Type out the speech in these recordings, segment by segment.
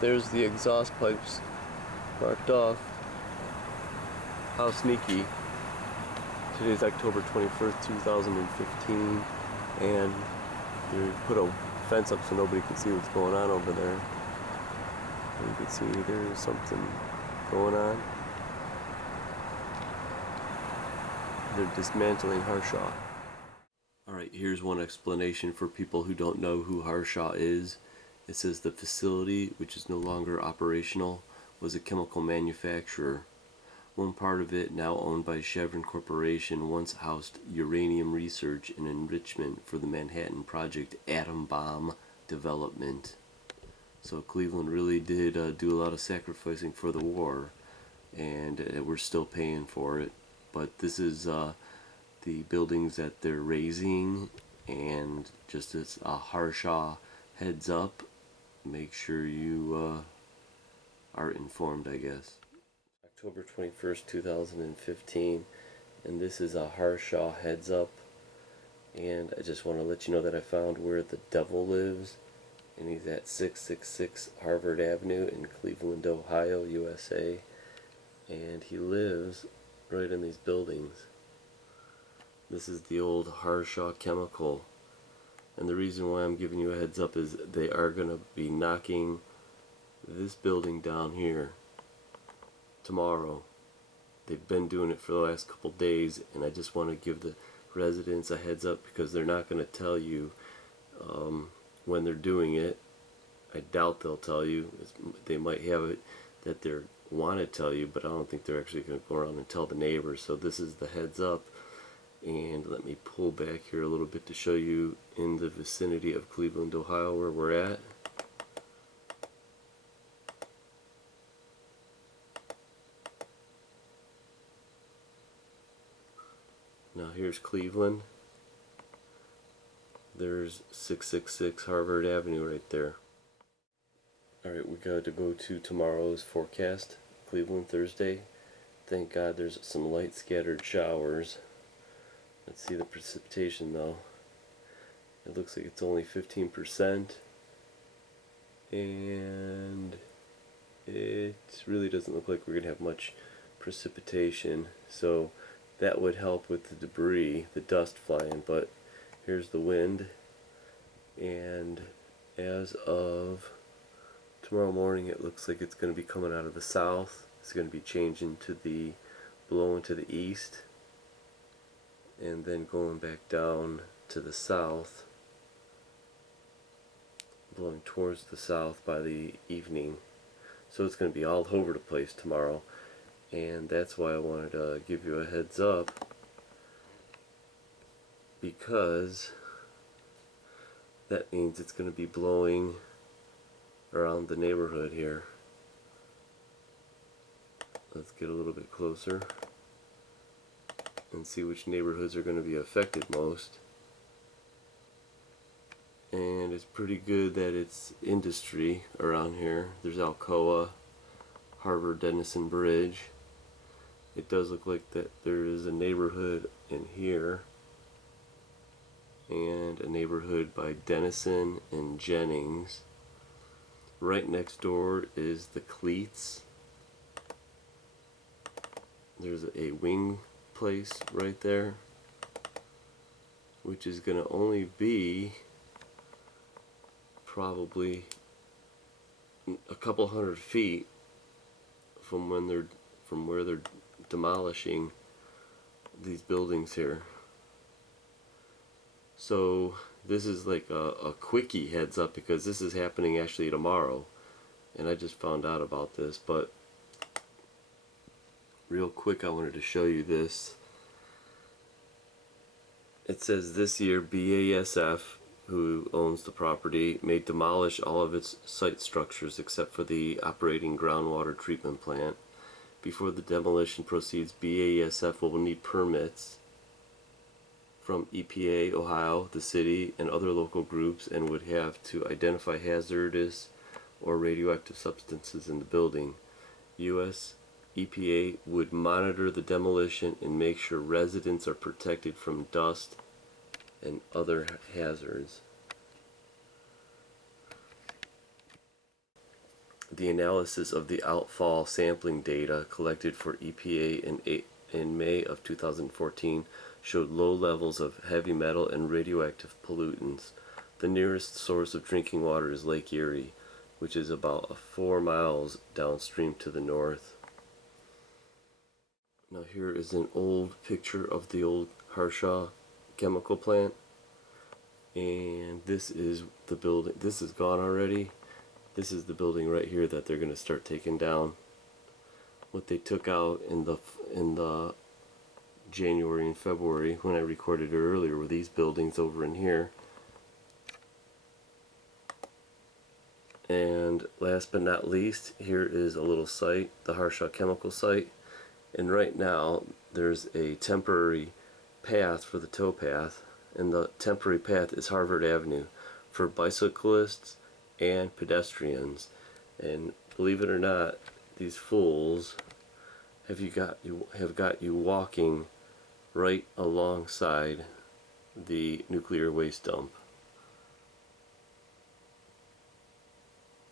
There's the exhaust pipes marked off. How sneaky. Today's October 21st, 2015, and they put a fence up so nobody can see what's going on over there. And you can see there's something going on. They're dismantling Harshaw. Alright, here's one explanation for people who don't know who Harshaw is. It says the facility, which is no longer operational, was a chemical manufacturer. One part of it, now owned by Chevron Corporation, once housed uranium research and enrichment for the Manhattan Project atom bomb development. So Cleveland really did do a lot of sacrificing for the war, and we're still paying for it. But this is the buildings that they're razing, and just as a Harshaw heads up, make sure you are informed, I guess. October 21st, 2015, and this is a Harshaw heads up, and I just want to let you know that I found where the devil lives, and he's at 666 Harvard Avenue in Cleveland, Ohio, USA, and he lives right in these buildings. This is the old Harshaw Chemical, and the reason why I'm giving you a heads up is they are going to be knocking this building down here tomorrow. They've been doing it for the last couple days, and I just want to give the residents a heads up because they're not going to tell you when they're doing it. I doubt they'll tell you. They might have it that they want to tell you, but I don't think they're actually going to go around and tell the neighbors. So this is the heads up. And let me pull back here a little bit to show you in the vicinity of Cleveland, Ohio, where we're at. Now here's Cleveland. There's 666 Harvard Avenue right there. Alright, we got to go to tomorrow's forecast. Cleveland, Thursday. Thank God there's some light scattered showers. Let's see the precipitation though. It looks like it's only 15%, and it really doesn't look like we're going to have much precipitation, so that would help with the debris, the dust flying. But here's the wind, and as of tomorrow morning it looks like it's going to be coming out of the south. It's going to be changing to the blowing to the east, and then going back down to the south, blowing towards the south by the evening. So it's going to be all over the place tomorrow, and that's why I wanted to give you a heads up, because that means it's going to be blowing around the neighborhood here. Let's get a little bit closer and see which neighborhoods are going to be affected most. And it's pretty good that it's industry around here. There's Alcoa, Harvard Denison Bridge. It does look like that there is a neighborhood in here, and a neighborhood by Denison and Jennings. Right next door is the Cleats. There's a wing place right there, which is going to only be probably a couple hundred feet from where they're demolishing these buildings here. So this is like a quickie heads up, because this is happening actually tomorrow, and I just found out about this. But real quick, I wanted to show you this. It says this year BASF, who owns the property, may demolish all of its site structures except for the operating groundwater treatment plant. Before the demolition proceeds, BASF will need permits from EPA, Ohio, the city, and other local groups, and would have to identify hazardous or radioactive substances in the building. U.S. EPA would monitor the demolition and make sure residents are protected from dust and other hazards. The analysis of the outfall sampling data collected for EPA in May of 2014 showed low levels of heavy metal and radioactive pollutants. The nearest source of drinking water is Lake Erie, which is about 4 miles downstream to the north. Now here is an old picture of the old Harshaw Chemical Plant. And this is the building. This is gone already. This is the building right here that they're going to start taking down. What they took out in the January and February when I recorded it earlier were these buildings over in here. And last but not least, here is a little site, the Harshaw Chemical site. And right now there's a temporary path for the towpath, and the temporary path is Harvard Avenue for bicyclists and pedestrians. And believe it or not, these fools have got you walking right alongside the nuclear waste dump.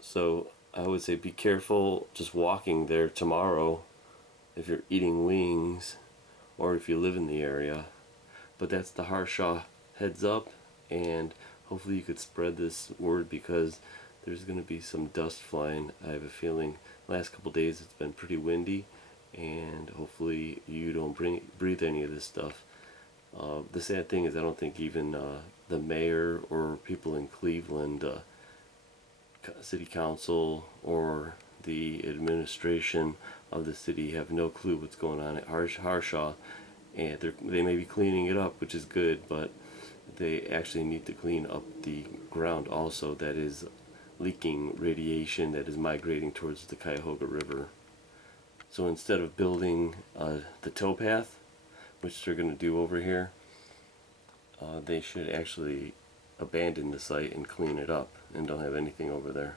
So I would say be careful just walking there tomorrow if you're eating wings or if you live in the area. But that's the Harshaw heads up, and hopefully you could spread this word because there's going to be some dust flying. I have a feeling last couple days it's been pretty windy, and hopefully you don't breathe any of this stuff. The sad thing is I don't think even the mayor or people in Cleveland, city council or the administration of the city have no clue what's going on at Harshaw, and they may be cleaning it up, which is good, but they actually need to clean up the ground also that is leaking radiation that is migrating towards the Cuyahoga River. So instead of building the towpath, which they're going to do over here, they should actually abandon the site and clean it up and don't have anything over there.